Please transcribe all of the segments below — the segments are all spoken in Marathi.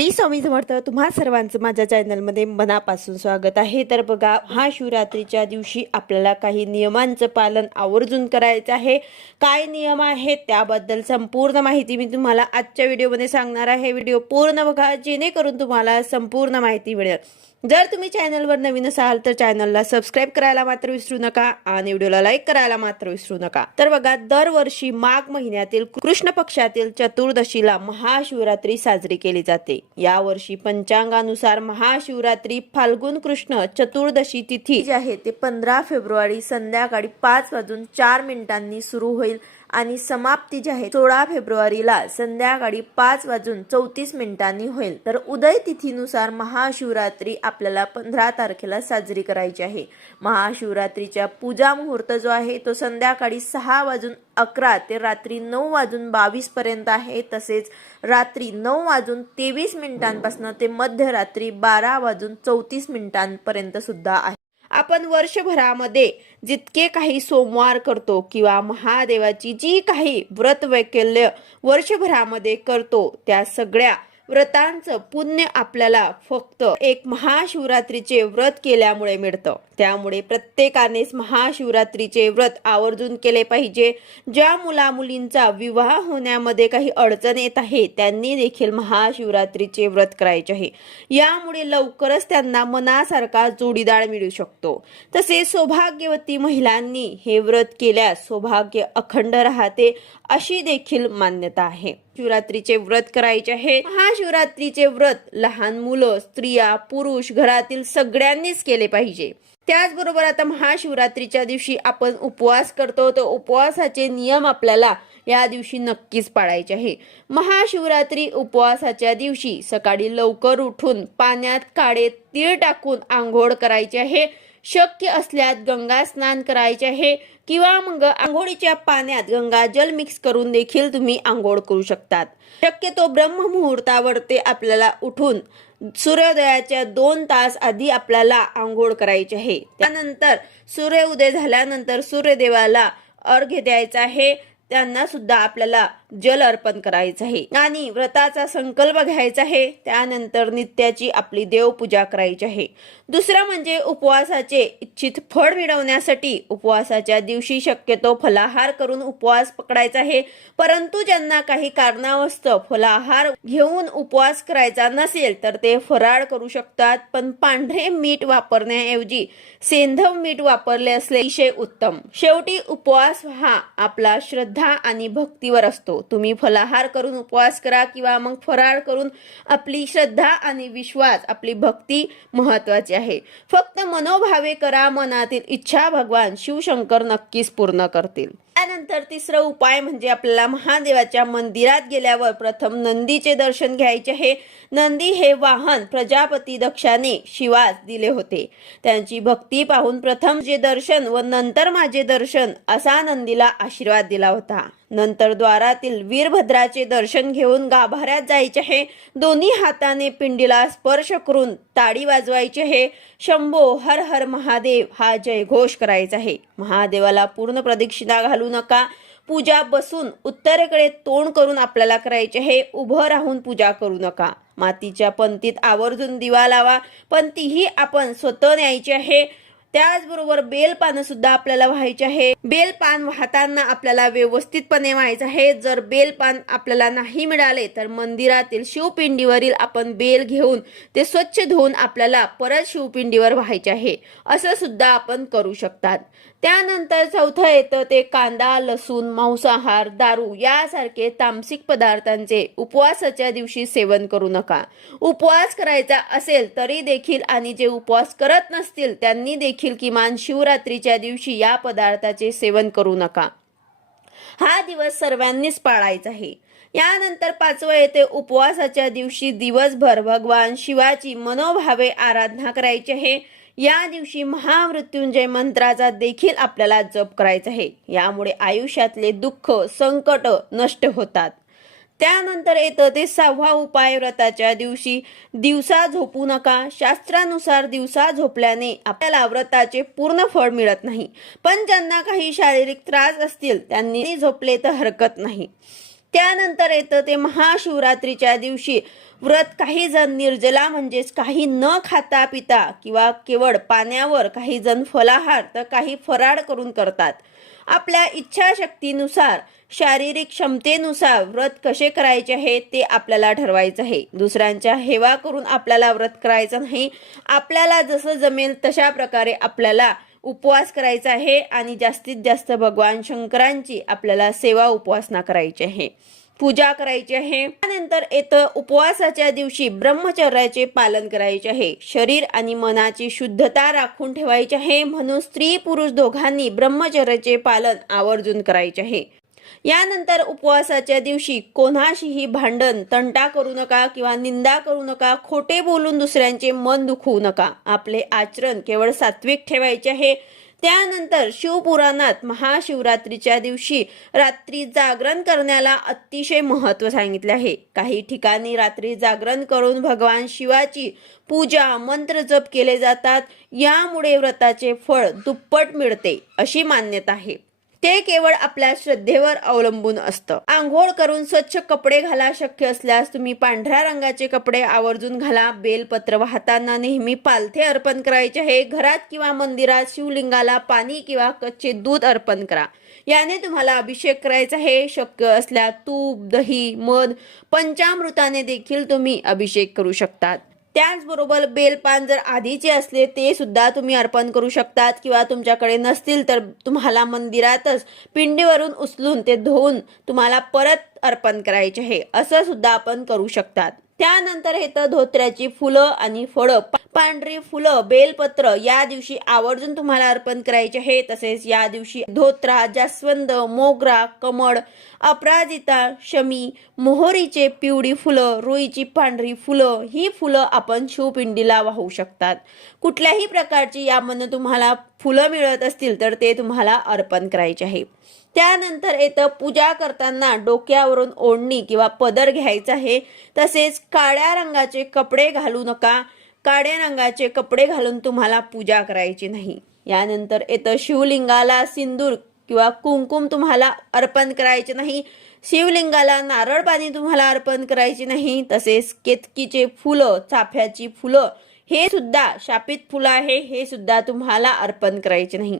श्री स्वामी समर्थ तुम्हा सर्वांचं माझ्या चॅनलमध्ये मनापासून स्वागत आहे. तर बघा महाशिवरात्रीच्या दिवशी आपल्याला काही नियमांचं पालन आवर्जून करायचं आहे. काय नियम आहेत त्याबद्दल संपूर्ण माहिती मी तुम्हाला आजच्या व्हिडिओमध्ये सांगणार आहे. व्हिडिओ पूर्ण बघा जेणेकरून तुम्हाला संपूर्ण माहिती मिळेल. जर तुम्ही चॅनलवर नवीन असाल तर चॅनलला सबस्क्राईब करायला मात्र विसरू नका आणि व्हिडिओला लाईक करायला मात्र विसरू नका. तर बघा दरवर्षी माघ महिन्यातील कृष्ण पक्षातील चतुर्दशीला महाशिवरात्री साजरी केली जाते. यावर्षी पंचांगानुसार महाशिवरात्री फाल्गुन कृष्ण चतुर्दशी तिथी जी आहे ते पंधरा फेब्रुवारी संध्याकाळी पाच वाजून चार मिनिटांनी सुरू होईल. आणि समाप्ती जी आहे सोळा फेब्रुवारीला संध्याकाळी पाच वाजून चौतीस मिनिटांनी होईल. तर उदय तिथीनुसार महाशिवरात्री आपल्याला पंधरा तारखेला साजरी करायची आहे. महाशिवरात्रीच्या पूजा मुहूर्त जो आहे तो संध्याकाळी सहा वाजून अकरा ते रात्री नऊ वाजून बावीस पर्यंत आहे. तसेच रात्री नऊ वाजून तेवीस मिनिटांपासून ते मध्यरात्री बारा वाजून चौतीस मिनिटांपर्यंत सुद्धा आहे. आपण वर्षभरामध्ये जितके काही सोमवार करतो किंवा महादेवाची जी काही व्रत वैकल्य वर्षभरामध्ये करतो त्या सगळ्या व्रतांचं पुण्य आपल्याला फक्त एक महाशिवरात्रीचे व्रत केल्यामुळे मिळतं. त्यामुळे प्रत्येकानेच महाशिवरात्रीचे व्रत आवर्जून केले पाहिजे. ज्या मुला मुलींचा विवाह होण्यामध्ये काही अडचण येत आहे त्यांनी देखील महाशिवरात्रीचे व्रत करायचे आहे. यामुळे लवकरच त्यांना मनासारखा जोडीदार मिळू शकतो. तसेच सौभाग्यवती महिलांनी हे व्रत केल्यास सौभाग्य अखंड राहते अशी देखील मान्यता आहे. शिवरात्रीचे व्रत करायचे आहे. महाशिवरात्रीचे व्रत लहान मुलं स्त्रिया पुरुष घरातील सगळ्यांनीच केले पाहिजे. त्याचबरोबर आता महाशिवरात्रीच्या दिवशी आपण उपवास करतो तर उपवासाचे नियम आपल्याला या दिवशी नक्कीच पाळायचे आहे. महाशिवरात्री उपवासाच्या दिवशी सकाळी लवकर उठून पाण्यात काळे तीळ टाकून आंघोळ करायचे आहे. शक्य असल्यास गंगा स्नान करायचे आहे किंवा मग आंघोळीच्या पाण्यात गंगा जल मिक्स करून देखील तुम्ही आंघोळ करू शकतात. शक्यतो ब्रह्ममुहूर्तावर ते आपल्याला उठून सूर्योदयाच्या दोन तास आधी आपल्याला आंघोळ करायची आहे. त्यानंतर सूर्य उदय झाल्यानंतर सूर्यदेवाला अर्घ्य द्यायचा आहे. त्यांना सुद्धा आपल्याला जल अर्पण करायचं आहे. आणि व्रताचा संकल्प घ्यायचा आहे. त्यानंतर नित्याची आपली देवपूजा करायची आहे. दुसरं म्हणजे उपवासाचे इच्छित फळ मिळवण्यासाठी उपवासाच्या दिवशी शक्यतो फलाहार करून उपवास पकडायचा आहे. परंतु ज्यांना काही कारणावस्तव फलाहार घेऊन उपवास करायचा नसेल तर ते फराळ करू शकतात. पण पांढरे मीठ वापरण्याऐवजी सेंधव मीठ वापरले असले अतिशय उत्तम. शेवटी उपवास हा आपला श्रद्धा आणि भक्तीवर असतो. तुम्ही फलाहार करून उपवास करा किंवा मग फराळ करून आपली श्रद्धा आणि विश्वास आपली भक्ती महत्वाची आहे. फक्त मनोभावे करा मनातील इच्छा भगवान शिवशंकर नक्कीच पूर्ण करतील. त्यानंतर तिसरा उपाय म्हणजे आपल्याला महादेवाच्या मंदिरात गेल्यावर प्रथम नंदीचे दर्शन घ्यायचे आहे. नंदी हे वाहन प्रजापती दक्षाने शिवास दिले होते. त्यांची भक्ती पाहून प्रथम जे दर्शन व नंतर माझे दर्शन असा नंदीला आशीर्वाद दिला होता. नंतर द्वारातील वीरभद्राचे दर्शन घेऊन गाभाऱ्यात जायचे आहे. दोन्ही हाताने पिंडीला स्पर्श करून ताडी वाजवायची आहे. शंभो हर हर महादेव हा जयघोष करायचा आहे. महादेवाला पूर्ण प्रदक्षिणा घालू नका. पूजा बसून उत्तरेकडे तोंड करून आपल्याला करायचे आहे. उभं राहून पूजा करू नका. मातीच्या पंतीत आवर्जून दिवा लावा. पण तीही आपण स्वतः न्यायची आहे. त्याचबरोबर बेल पानं सुद्धा आपल्याला व्हायचे आहे. बेल पान वाहताना आपल्याला व्यवस्थितपणे व्हायचं आहे. जर बेल पान आपल्याला नाही मिळाले तर मंदिरातील शिवपिंडीवरील आपण बेल घेऊन ते स्वच्छ धुवून आपल्याला परत शिवपिंडीवर व्हायचे आहे. असं सुद्धा आपण करू शकतात. त्यानंतर चौथं येतं ते कांदा लसूण मांसाहार दारू यासारखे तामसिक पदार्थांचे उपवासाच्या दिवशी सेवन करू नका. उपवास करायचा असेल तरी देखील आणि जे उपवास करत नसतील त्यांनी देखील किमान शिवरात्रीच्या दिवशी या पदार्थाचे सेवन करू नका. हा दिवस सर्वांनीच पाळायचा आहे. यानंतर पाचवं येते उपवासाच्या दिवशी दिवसभर भगवान शिवाची मनोभावे आराधना करायची आहे. या दिवशी महामृत्युंजय मंत्राचा देखील आपल्याला जप करायचा आहे. यामुळे आयुष्यातले दुःख संकट नष्ट होतात. त्यानंतर येतं ते सहावा उपाय व्रताच्या दिवशी. दिवसा झोपू नका. शास्त्रानुसार दिवसा झोपल्याने आपल्याला व्रताचे पूर्ण फळ मिळत नाही. पण ज्यांना काही शारीरिक त्रास असतील त्यांनी झोपले तर हरकत नाही. त्यानंतर येतं ते महाशिवरात्रीच्या दिवशी. व्रत काही जण निर्जला म्हणजेच काही न खाता पिता किंवा केवळ पाण्यावर काही जण फलाहार तर काही फराड करून करतात. आपल्या इच्छाशक्तीनुसार शारीरिक क्षमतेनुसार व्रत कसे करायचे आहे ते आपल्याला ठरवायचं आहे. दुसऱ्यांच्या हेवा करून आपल्याला व्रत करायचं नाही. आपल्याला जसं जमेल तशा प्रकारे आपल्याला उपवास करायचा आहे आणि जास्तीत जास्त भगवान शंकरांची आपल्याला सेवा उपासना करायची आहे. पूजा करायची आहे. त्यानंतर येतं उपवासाच्या दिवशी ब्रह्मचर्याचे पालन करायचे आहे. शरीर आणि मनाची शुद्धता राखून ठेवायची आहे म्हणून स्त्री पुरुष दोघांनी ब्रह्मचर्याचे पालन आवर्जून करायचे आहे. यानंतर उपवासाच्या दिवशी कोणाशीही भांडण तंटा करू नका किंवा निंदा करू नका खोटे बोलून दुसऱ्यांचे मन दुखवू नका. आपले आचरण केवळ सात्विक ठेवायचे आहे. त्यानंतर शिवपुराणात महाशिवरात्रीच्या दिवशी रात्री जागरण करण्याला अतिशय महत्त्व सांगितले आहे. काही ठिकाणी रात्री जागरण करून भगवान शिवाची पूजा मंत्र जप केले जातात. यामुळे व्रताचे फळ दुप्पट मिळते अशी मान्यता आहे. ते केवळ आपल्या श्रद्धेवर अवलंबून असतं. आंघोळ करून स्वच्छ कपडे घाला शक्य असल्यास तुम्ही पांढऱ्या रंगाचे कपडे आवर्जून घाला बेलपत्र वाहताना नेहमी पालथे अर्पण करायचे हे घरात किंवा मंदिरात शिवलिंगाला पाणी किंवा कच्चे दूध अर्पण करा. याने तुम्हाला अभिषेक करायचा हे शक्य असल्यास तूप दही मध पंचामृताने देखील तुम्ही अभिषेक करू शकतात. त्याचबरोबर बेलपान जर आधीचे असले ते सुद्धा तुम्ही अर्पण करू शकतात किंवा तुमच्याकडे नसतील तर तुम्हाला मंदिरातच पिंडीवरून उचलून ते धुवून तुम्हाला परत अर्पण करायचे आहे. असं सुद्धा आपण करू शकतात. त्यानंतर येतं धोत्र्याची फुलं आणि फळं पा- पांढरी फुलं बेलपत्र या दिवशी आवर्जून तुम्हाला अर्पण करायचे आहे. तसेच या दिवशी धोत्रा जास्वंद मोगरा कमळ अपराजिता शमी मोहरीचे पिवळी फुलं रुईची पांढरी फुलं ही फुलं आपण शिवपिंडीला वाहू शकतात. कुठल्याही प्रकारची यामधनं तुम्हाला फुलं मिळत असतील तर ते तुम्हाला अर्पण करायचे आहे. त्यानंतर येतं पूजा करताना डोक्यावरून ओढणी किंवा पदर घ्यायचा आहे. तसेच काळ्या रंगाचे कपडे घालू नका. काड्या रंगाचे कपडे घालून तुम्हाला पूजा करायची नाही. यानंतर येतं शिवलिंगाला सिंदूर किंवा कुंकुम तुम्हाला अर्पण करायचे नाही. शिवलिंगाला नारळ पाणी तुम्हाला अर्पण करायचे नाही. तसेच केतकीचे फुलं चाफ्याची फुलं हे सुद्धा शापित फुलं आहे हे सुद्धा तुम्हाला अर्पण करायचे नाही.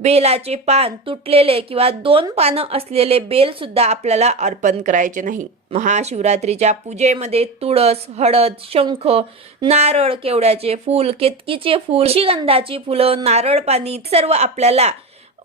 बेलाचे पान तुटलेले किंवा दोन पानं असलेले बेल सुद्धा आपल्याला अर्पण करायचे नाही. महाशिवरात्रीच्या पूजेमध्ये तुळस हळद शंख नारळ केवड्याचे फूल केतकीचे फूल शिगंधाची फुलं नारळ पाणी सर्व आपल्याला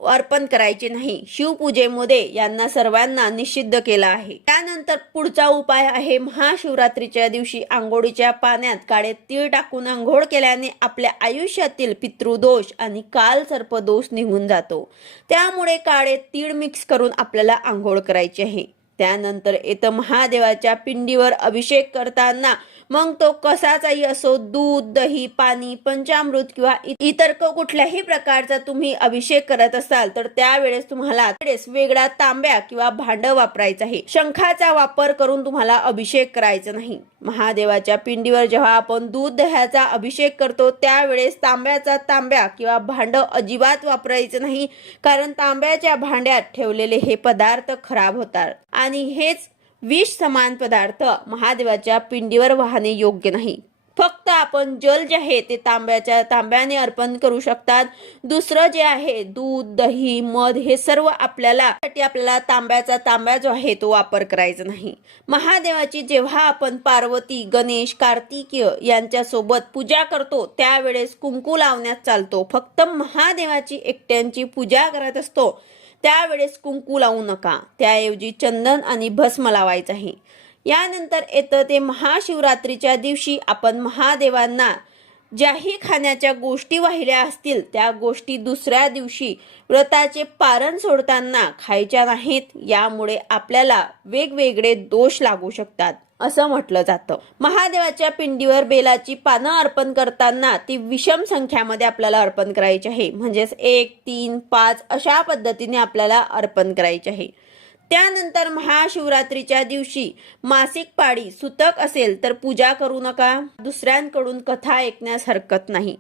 अर्पण करायचे नाही. शिवपूजेमध्ये यांना सर्वांना निषिद्ध केला आहे. त्यानंतर पुढचा उपाय आहे महाशिवरात्रीच्या दिवशी आंघोळीच्या पाण्यात काळे तीळ टाकून आंघोळ केल्याने आपल्या आयुष्यातील पितृदोष आणि काल सर्पदोष निघून जातो. त्यामुळे काळे तीळ मिक्स करून आपल्याला आंघोळ करायची आहे. त्यानंतर येतं महादेवाच्या पिंडीवर अभिषेक करताना. मग तो कसाचाही असो दूध दही पाणी पंचामृत किंवा इतर कुठल्याही प्रकारचा तुम्ही अभिषेक करत असाल तर त्यावेळेस तुम्हाला वेगळा तांब्या किंवा भांड वापरायचं आहे. शंखाचा वापर करून तुम्हाला अभिषेक करायचा नाही. महादेवाच्या पिंडीवर जेव्हा आपण दूध दह्याचा अभिषेक करतो त्यावेळेस तांब्याचा तांब्या किंवा भांड अजिबात वापरायचं नाही कारण तांब्याच्या भांड्यात ठेवलेले हे पदार्थ खराब होतात. आणि हेच विष समान पदार्थ महादेवाच्या पिंडीवर वाहणे योग्य नाही. फक्त आपण जल जे आहे ते तांब्याच्या तांब्याने अर्पण करू शकतात. दुसरं जे आहे दूध दही मध हे सर्व आपल्याला आपल्याला तांब्याचा तांब्या जो आहे तो वापर करायचा नाही. महादेवाची जेव्हा आपण पार्वती गणेश कार्तिकीय यांच्यासोबत पूजा करतो त्यावेळेस कुंकू लावण्यात चालतो. फक्त महादेवाची एकट्यांची पूजा करत असतो. त्यावेळेस कुंकू लावू नका. त्याऐवजी चंदन आणि भस्म लावायचं आहे यानंतर येतं ते महाशिवरात्रीच्या दिवशी आपण महादेवांना ज्याही खाण्याच्या गोष्टी वाहिल्या असतील त्या गोष्टी दुसऱ्या दिवशी व्रताचे पारण सोडताना खायच्या नाहीत यामुळे आपल्याला वेगवेगळे दोष लागू शकतात असं म्हटलं जातं. महादेवाच्या पिंडीवर बेलाची पानं अर्पण करताना ती विषम संख्यामध्ये आपल्याला अर्पण करायची आहे. म्हणजेच एक तीन पाच अशा पद्धतीने आपल्याला अर्पण करायचे आहे. त्यानंतर महाशिवरात्रीच्या दिवशी मासिक पाळी सुतक असेल तर पूजा करू नका. दुसऱ्यांकडून कथा ऐकण्यास हरकत नाही.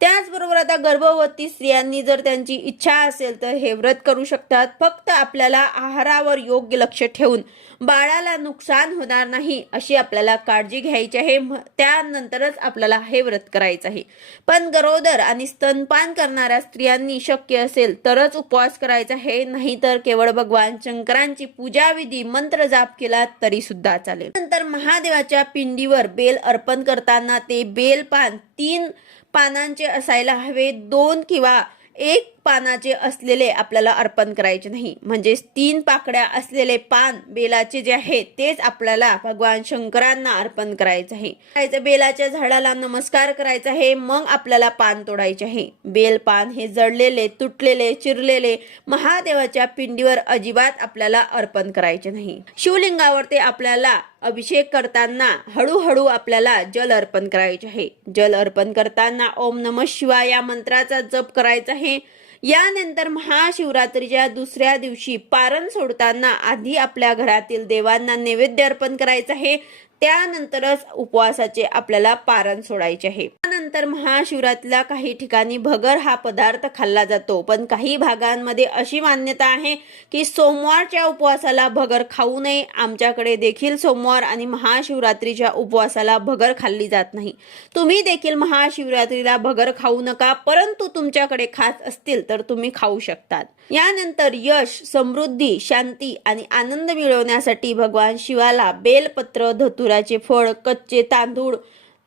त्याचबरोबर आता गर्भवती स्त्रियांनी जर त्यांची इच्छा असेल तर हे व्रत करू शकतात. फक्त आपल्याला आहारावर योग्य लक्ष ठेवून बाळाला नुकसान होणार नाही अशी आपल्याला काळजी घ्यायची आहे. त्यानंतरच आपल्याला हे व्रत करायचं आहे. पण गरोदर आणि स्तनपान करणाऱ्या स्त्रियांनी शक्य असेल तरच उपवास करायचा आहे. नाहीतर केवळ भगवान शंकरां पूजा विधी मंत्र जाप केला तरी सुद्धा चालेल. नंतर महादेवाच्या पिंडीवर बेल अर्पण करताना ते बेल पान तीन पानांचे असायला हवे. दोन किंवा एक पानाचे असलेले आपल्याला अर्पण करायचे नाही. म्हणजेच तीन पाकड्या असलेले पान बेलाचे जे आहे तेच आपल्याला भगवान शंकरांना अर्पण करायचं आहे. बेलाच्या झाडाला नमस्कार करायचा आहे मग आपल्याला पान तोडायचे आहे. बेल पान हे जळलेले तुटलेले चिरलेले महादेवाच्या पिंडीवर अजिबात आपल्याला अर्पण करायचे नाही. शिवलिंगावर ते आपल्याला अभिषेक करताना हळूहळू आपल्याला जल अर्पण करायचे आहे. जल अर्पण करताना ओम नम शिवाय या मंत्राचा जप करायचा आहे. यानंतर महाशिवरात्रीच्या दुसऱ्या दिवशी पारण सोडताना आधी आपल्या घरातील देवांना नैवेद्य अर्पण करायचं आहे. त्यानंतरच उपवासाचे आपल्याला पारण सोडायचे आहे. त्यानंतर महाशिवरात्रीला काही ठिकाणी भगर हा पदार्थ खाल्ला जातो. पण काही भागांमध्ये अशी मान्यता आहे की सोमवारच्या उपवासाला भगर खाऊ नये. आमच्याकडे देखील सोमवार आणि महाशिवरात्रीच्या उपवासाला भगर खाल्ली जात नाही. तुम्ही देखील महाशिवरात्रीला भगर खाऊ नका परंतु तुमच्याकडे खास असतील तर तुम्ही खाऊ शकतात. यानंतर यश समृद्धी शांती आणि आनंद मिळवण्यासाठी भगवान शिवाला बेलपत्र धतुराचे फळ कच्चे तांदूळ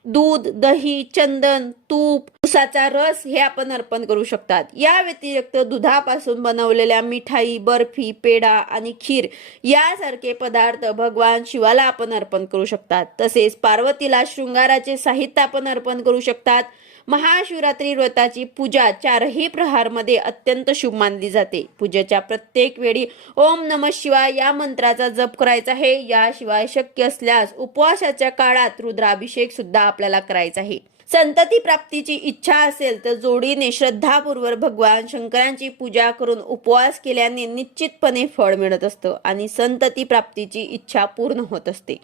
दूध दही चंदन तूप उसाचा रस हे आपण अर्पण करू शकतात. या व्यतिरिक्त दुधापासून बनवलेल्या मिठाई बर्फी पेढा आणि खीर यासारखे पदार्थ भगवान शिवाला आपण अर्पण करू शकतात. तसेच पार्वतीला शृंगाराचे साहित्य आपण अर्पण करू शकतात. महाशिवरात्री व्रताची पूजा चारही प्रहारमध्ये अत्यंत शुभ मानली जाते. पूजेच्या प्रत्येक वेळी ओम नम शिवाय या मंत्राचा जप करायचा आहे. याशिवाय शक्य असल्यास उपवासाच्या काळात रुद्राभिषेक सुद्धा आपल्याला करायचा आहे. संतती प्राप्तीची इच्छा असेल तर जोडीने श्रद्धापूर्वक भगवान शंकरांची पूजा करून उपवास केल्याने निश्चितपणे फळ मिळत असतं आणि संतती प्राप्तीची इच्छा पूर्ण होत असते.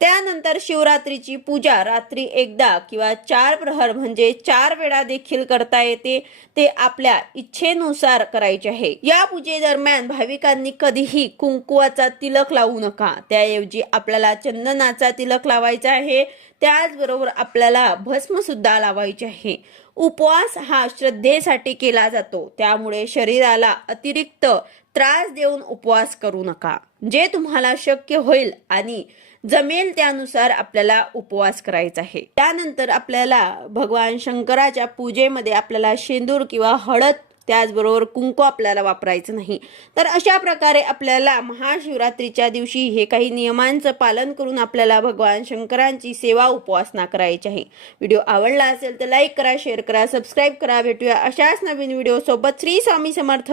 त्यानंतर शिवरात्रीची पूजा रात्री एकदा किंवा चार प्रहर म्हणजे चार वेळा देखील करता येते ते आपल्या इच्छेनुसार करायचे आहे. या पूजेदरम्यान भाविकांनी कधीही कुंकुवाचा तिलक लावू नका. त्याऐवजी आपल्याला चंदनाचा तिलक लावायचा आहे. त्याचबरोबर आपल्याला भस्म सुद्धा लावायचे आहे. उपवास हा श्रद्धेसाठी केला जातो. त्यामुळे शरीराला अतिरिक्त त्रास देऊन उपवास करू नका. जे तुम्हाला शक्य होईल आणि जमेल त्यानुसार आपल्याला उपवास करायचा आहे. त्यानंतर आपल्याला भगवान शंकराच्या पूजेमध्ये आपल्याला शेंदूर किंवा हळद त्याचबरोबर कुंकू आपल्याला वापरायचं नाही. तर अशा प्रकारे आपल्याला महाशिवरात्रीच्या दिवशी हे काही नियमांचं पालन करून आपल्याला भगवान शंकरांची सेवा उपवासना करायची आहे. व्हिडिओ आवडला असेल तर लाईक करा शेअर करा सबस्क्राईब करा. भेटूया अशाच नवीन व्हिडिओसोबत. श्री स्वामी समर्थ.